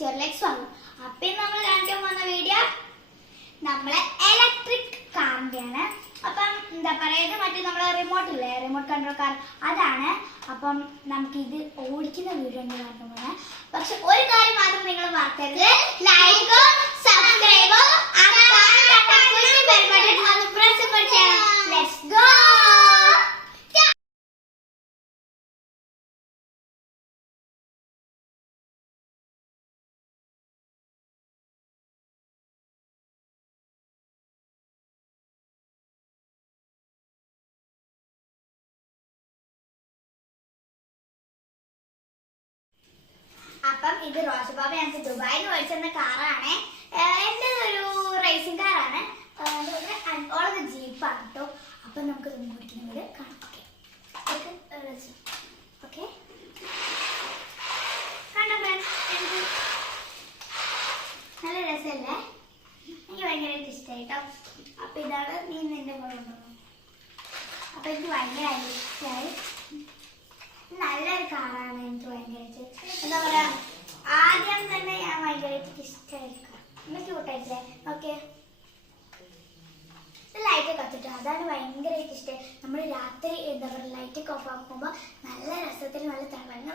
ടീച്ചറിലേക്ക് സ്വാഗതം. അപ്പം നമ്മൾ കാണിക്കാൻ പോകുന്ന വീഡിയോ നമ്മളെ ഇലക്ട്രിക് കാറിന്റെയാണ്. അപ്പം എന്താ പറയുക, മറ്റേ നമ്മളെ റിമോട്ട് ഇല്ലേ, റിമോട്ട് കൺട്രോൾ കാർ, അതാണ്. അപ്പം നമുക്ക് ഇത് ഓടിക്കുന്ന വീഡിയോ ആണ് കാണിക്കാൻ പോകുന്നത്. പക്ഷെ ഒരു കാര്യം മാത്രം നിങ്ങൾ മറക്കരുത്, ലൈക്കും സബ്സ്ക്രൈബും പ്രസ് ചെയ്യണം. Let's go. അപ്പം ഇത് റോഷബാബ ഞങ്ങൾക്ക് ദുബായിൽ നിന്ന് മേടിച്ചെന്ന കാറാണ്. എൻ്റെ ഒരു റേസിംഗ് കാറാണ്. ഓളത് ജീപ്പാണ് കേട്ടോ. അപ്പം നമുക്ക് ഓടിക്കുന്നത് കാണാം. ഓക്കെ, കണ്ടോ ഫ്രണ്ട്സ്, നല്ല രസമല്ലേ? എനിക്ക് ഭയങ്കരമായിട്ട് ഇഷ്ടമായി കേട്ടോ. അപ്പം ഇതാണ് നീ നിന്റെ കൂടെ കൊണ്ടുവന്നത്. അപ്പം എനിക്ക് ഭയങ്കരമായിട്ട് ഇഷ്ടമായി. നല്ലൊരു കാറാണ്. എനിക്ക് ഭയങ്കരമായിട്ട് എന്താ പറയാ, ആദ്യം തന്നെ ഞാൻ ഭയങ്കരമായിട്ട് ഇഷ്ടമായിരിക്കും. ക്യൂട്ടായിട്ടില്ലേ? ഓക്കെ, ലൈറ്റ് കത്തിട്ടു, അതാണ് ഭയങ്കരമായിട്ട് ഇഷ്ടം. നമ്മൾ രാത്രി എന്താ പറയുക, ലൈറ്റൊക്കെ ഓഫ് ആക്കുമ്പോൾ നല്ല രസത്തിൽ നല്ല തിളങ്ങ.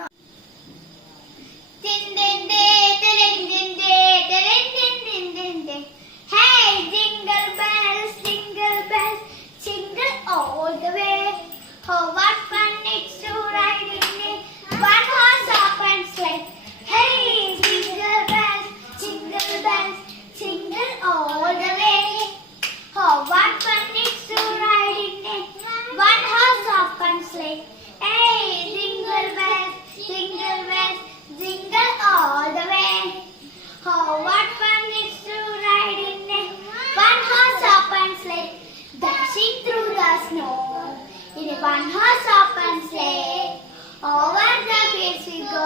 In a one horse open sleigh, over the fields we go.